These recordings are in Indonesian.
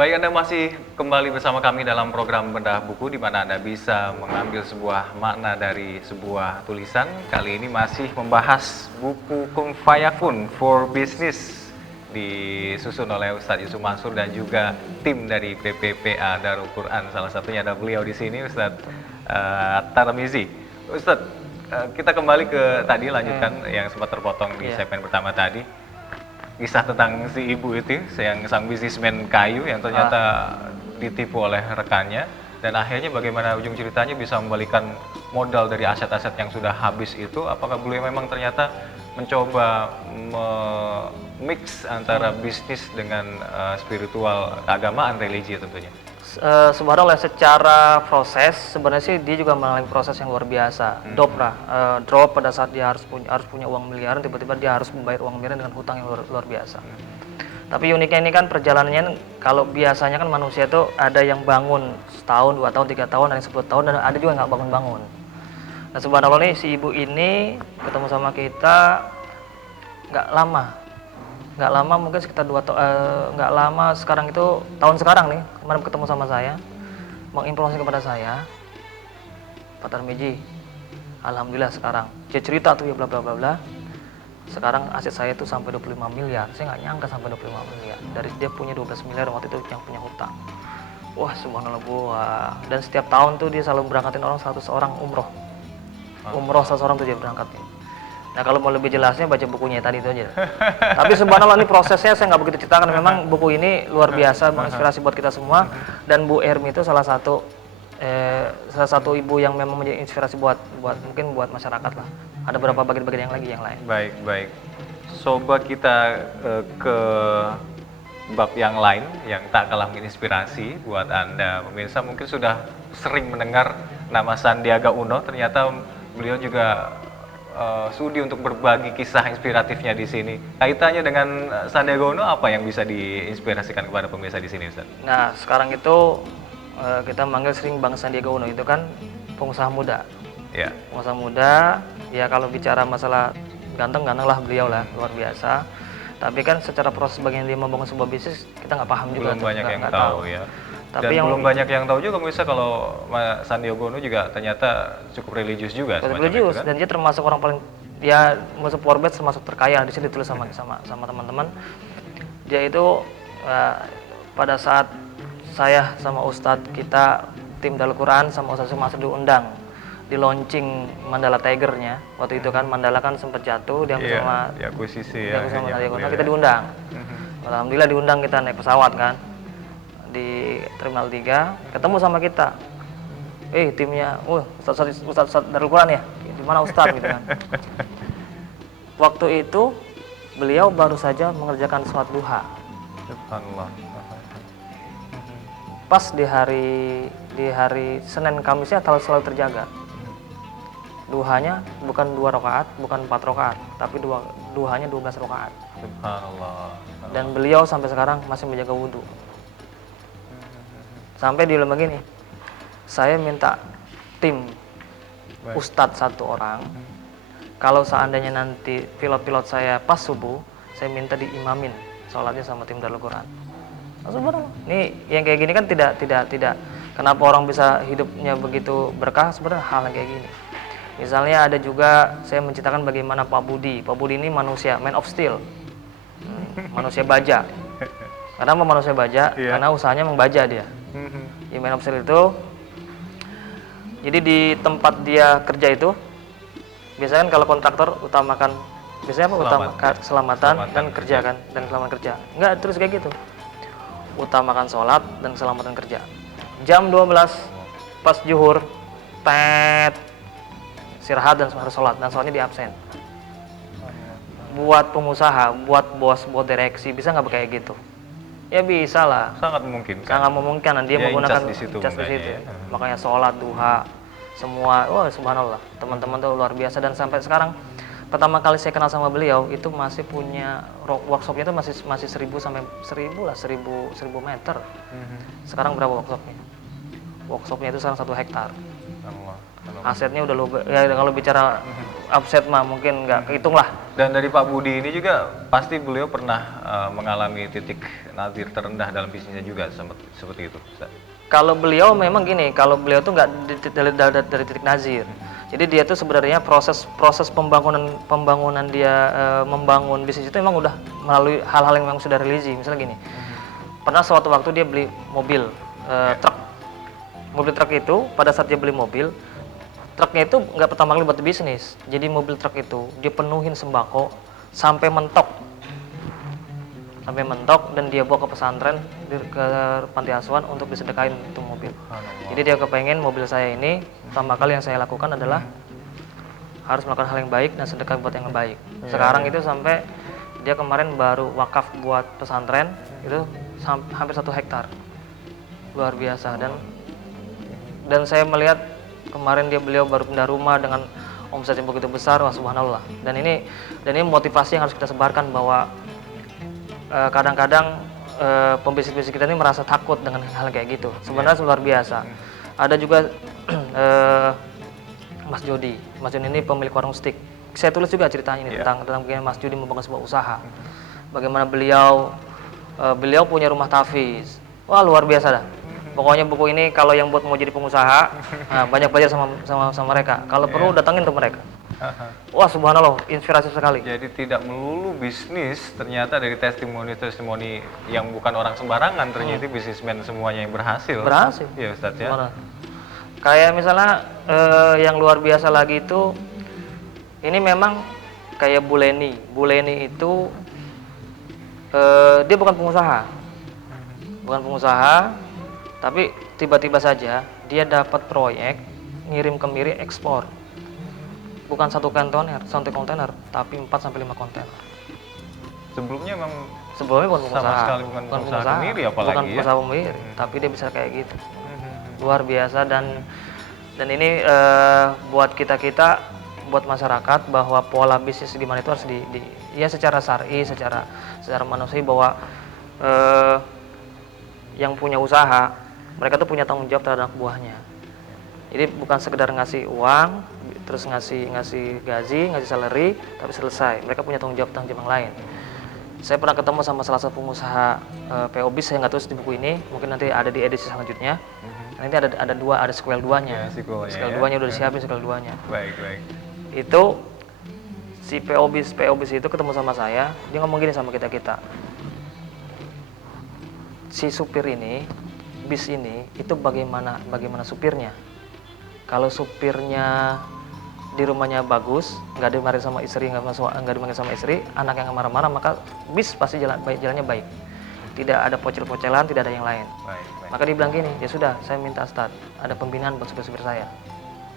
Baik, Anda masih kembali bersama kami dalam program Bedah Buku, di mana Anda bisa mengambil sebuah makna dari sebuah tulisan. Kali ini masih membahas buku Kun Fayakun for Business, disusun oleh Ustadz Yusuf Mansur dan juga tim dari PPPA Darul Quran. Salah satunya ada beliau di sini, Ustadz Tarmizi. Ustadz, kita kembali ke tadi, lanjutkan yang sempat terpotong di segmen pertama tadi. Kisah tentang si ibu itu, yang sang bisnismen kayu yang ternyata ditipu oleh rekannya, dan akhirnya bagaimana ujung ceritanya bisa membalikan modal dari aset-aset yang sudah habis itu. Apakah beliau memang ternyata mencoba mix antara bisnis dengan spiritual, keagamaan, religi tentunya? Subhanallah, secara proses sebenarnya sih dia juga mengalami proses yang luar biasa. Drop pada saat dia harus punya uang miliaran, tiba-tiba dia harus membayar uang miliaran dengan hutang yang luar biasa. Tapi uniknya ini kan perjalanannya, kalau biasanya kan manusia itu ada yang bangun setahun, 2 tahun, 3 tahun, ada yang 10 tahun, dan ada juga nggak bangun-bangun. Nah subhanallah nih, si ibu ini ketemu sama kita nggak lama, mungkin sekitar 2 tahun, nggak lama, sekarang itu tahun sekarang nih, kemarin ketemu sama saya, menginformasi kepada saya, Pak Tarmizi, alhamdulillah sekarang, dia cerita tuh ya bla bla bla bla, sekarang aset saya itu sampai 25 miliar, saya nggak nyangka sampai 25 miliar, dari dia punya 12 miliar waktu itu yang punya hutang. Wah subhanallah Bu, dan setiap tahun tuh dia selalu berangkatin orang 100 orang umroh 100 orang tuh dia berangkatin. Nah kalau mau lebih jelasnya baca bukunya tadi itu aja. Tapi subhanallah ini prosesnya saya nggak begitu ceritakan. Memang buku ini luar biasa, menginspirasi buat kita semua. Dan Bu Ermi itu salah satu ibu yang memang menjadi inspirasi buat mungkin buat masyarakat lah. Ada beberapa bagian-bagian yang lain. Baik. Coba kita ke bab yang lain yang tak kalah menginspirasi buat Anda pemirsa. Mungkin sudah sering mendengar nama Sandiaga Uno. Ternyata beliau juga sudi untuk berbagi kisah inspiratifnya di sini. Kaitannya dengan Sandiaga Uno apa yang bisa diinspirasikan kepada pemirsa di sini, Ustaz? Nah, sekarang itu kita manggil sering Bang Sandiaga Uno, itu kan pengusaha muda. Ya. Pengusaha muda, ya kalau bicara masalah ganteng lah beliau lah, luar biasa. Tapi kan secara proses bagian dia membangun sebuah bisnis, kita nggak paham juga. Belum banyak yang tahu ya. Tapi dan belum banyak yang tahu juga pemirsa kalau Sandiaga Uno juga ternyata cukup religius juga. Cukup religius, kan? Dan dia termasuk orang paling, dia masuk Forbes termasuk terkaya, di sini ditulis sama teman-teman. Dia itu pada saat saya sama Ustadz kita tim Darul Quran sama Ustadz Masuk diundang di launching Mandala Tiger-nya. Waktu itu kan Mandala kan sempat jatuh, dia sama akuisisi Sandiaga Uno, kita diundang. Alhamdulillah diundang, kita naik pesawat kan di Terminal 3, ketemu sama kita. Timnya, Ustadz Darul Quran ya? Di mana Ustadz gitu kan. Waktu itu beliau baru saja mengerjakan sholat duha. Subhanallah. Pas di hari Senin Kamisnya selalu terjaga. Duhanya bukan 2 rakaat, bukan 4 rakaat, tapi duhanya 12 rakaat. Subhanallah. Dan beliau sampai sekarang masih menjaga wudhu. Sampai di lembaga ini, saya minta tim Ustadz 1 orang. Kalau seandainya nanti pilot saya pas subuh, saya minta diimamin sholatnya sama tim Darul Quran. Sebenarnya, nih yang kayak gini kan tidak. Kenapa orang bisa hidupnya begitu berkah? Sebenarnya hal yang kayak gini. Misalnya ada juga saya menceritakan bagaimana Pak Budi. Pak Budi ini manusia, man of steel, manusia baja. Kenapa manusia baja? Karena usahanya membaja dia. Di man of steel itu, jadi di tempat dia kerja itu, biasanya kan kalau kontraktor utamakan, biasanya apa? Utamakan keselamatan dan kerja kan, dan keselamatan kerja. Enggak, terus kayak gitu. Utamakan sholat dan keselamatan kerja. Jam 12 pas zuhur, istirahat dan harus sholat, dan sholatnya di absen. Buat pengusaha, buat bos, buat direksi, bisa nggak kayak gitu? Ya bisa lah. Sangat memungkinkan. Sangat memungkinkan, dan dia menggunakan di situ. Makanya sholat, duha, semua, subhanallah. Teman-teman tuh luar biasa, dan sampai sekarang pertama kali saya kenal sama beliau itu masih punya workshopnya itu masih 1000 meter. Sekarang berapa workshopnya? Workshopnya itu sekarang 1 hektar. Asetnya udah ya kalau bicara offset mah mungkin nggak kehitung lah. Dan dari Pak Budi ini juga pasti beliau pernah mengalami titik nadir terendah dalam bisnisnya juga seperti itu. Ustaz. Kalau beliau memang gini, kalau beliau tuh nggak dari titik nazir. Jadi dia tuh sebenarnya proses pembangunan dia membangun bisnis itu memang udah melalui hal-hal yang memang sudah religi. Misalnya gini, pernah suatu waktu dia beli mobil truk. Mobil truk itu pada saat dia beli mobil, truknya itu nggak pertama kali buat bisnis. Jadi mobil truk itu dia penuhin sembako sampai mentok. Dan dia bawa ke pesantren, ke panti asuhan untuk disedekahin itu mobil. Jadi dia kepengen mobil saya ini pertama kali yang saya lakukan adalah harus melakukan hal yang baik dan sedekah buat yang baik. Sekarang itu sampai dia kemarin baru wakaf buat pesantren itu hampir 1 hektar, luar biasa. Dan saya melihat kemarin beliau baru pindah rumah dengan omset yang begitu besar, wah subhanallah. Dan ini motivasi yang harus kita sebarkan bahwa kadang-kadang pembisnis kita ini merasa takut dengan hal kayak gitu. Sebenarnya luar biasa. Ada juga Mas Jody ini pemilik warung steak. Saya tulis juga ceritanya ini tentang bagaimana Mas Jody membangun sebuah usaha. Bagaimana beliau punya rumah tahfiz. Wah luar biasa dah. Pokoknya buku ini kalau yang buat mau jadi pengusaha, banyak belajar sama mereka. Kalau perlu datangin ke mereka. Wah subhanallah, inspirasi sekali. Jadi tidak melulu bisnis, ternyata dari testimoni yang bukan orang sembarangan, ternyata bisnismen semuanya yang berhasil. Ya Ustadz ya. Kayak misalnya yang luar biasa lagi itu, ini memang kayak Bu Leni. Bu Leni itu dia bukan pengusaha, tapi tiba-tiba saja dia dapat proyek ngirim ke Miri ekspor. Bukan satu kontainer, tapi 4-5 kontainer. Sebelumnya bukan pengusaha. Sama sekali bukan pengusaha Kemiri apalagi bukan pengusaha Kemiri, tapi dia bisa kayak gitu. Luar biasa dan ini buat kita buat masyarakat bahwa pola bisnis di mana itu harus ya secara syar'i, secara manusiawi bahwa yang punya usaha mereka tuh punya tanggung jawab terhadap anak buahnya. Jadi bukan sekedar ngasih uang, terus ngasih gaji, ngasih salary, tapi selesai. Mereka punya tanggung jawab yang lain. Saya pernah ketemu sama salah satu pengusaha PO Bis, saya nggak tulis di buku ini, mungkin nanti ada di edisi selanjutnya. Nanti ada sequel 2-nya. Sequel 2-nya udah disiapin, sequel 2-nya. Baik. Itu si PO Bis itu ketemu sama saya, dia ngomong gini sama kita. Si supir ini, bis ini itu bagaimana supirnya? Kalau supirnya di rumahnya bagus, nggak dimarahin sama istri, nggak dimarahin sama istri, anak yang marah-marah, maka bis pasti jalannya baik. Tidak ada pocel-pocelan, tidak ada yang lain. Baik. Maka dia bilang gini, ya sudah, saya minta start, ada pembinaan buat supir-supir saya.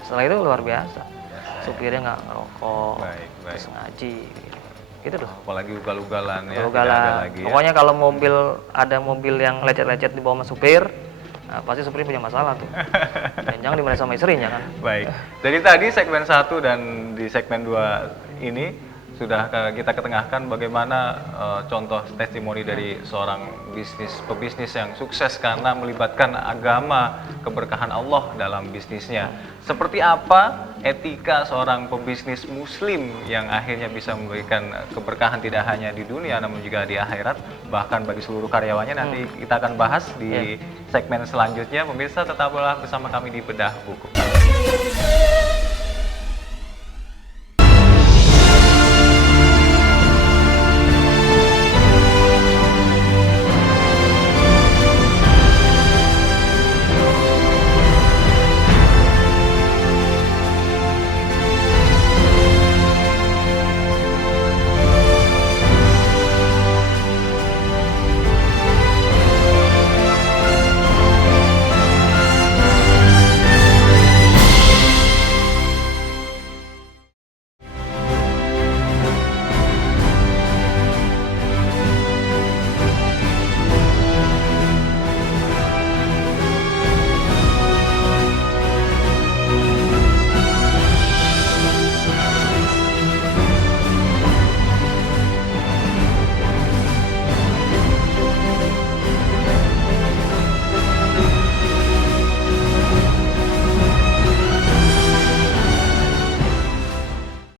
Setelah itu luar biasa, supirnya nggak ngerokok, terus ngaji, gitu loh. Apalagi ugal-ugalan ya. Pokoknya kalau ada mobil yang lecet-lecet di bawah supir, nah, pasti supirnya punya masalah tuh. Dan jangan dimarahin sama istrinya kan. Baik. Dari tadi segmen 1 dan di segmen 2 ini sudah kita ketengahkan bagaimana contoh testimoni dari seorang pebisnis yang sukses karena melibatkan agama, keberkahan Allah dalam bisnisnya. Seperti apa etika seorang pebisnis muslim yang akhirnya bisa memberikan keberkahan tidak hanya di dunia namun juga di akhirat, bahkan bagi seluruh karyawannya. Nanti kita akan bahas di segmen selanjutnya. Pemirsa tetaplah bersama kami di Bedah Buku.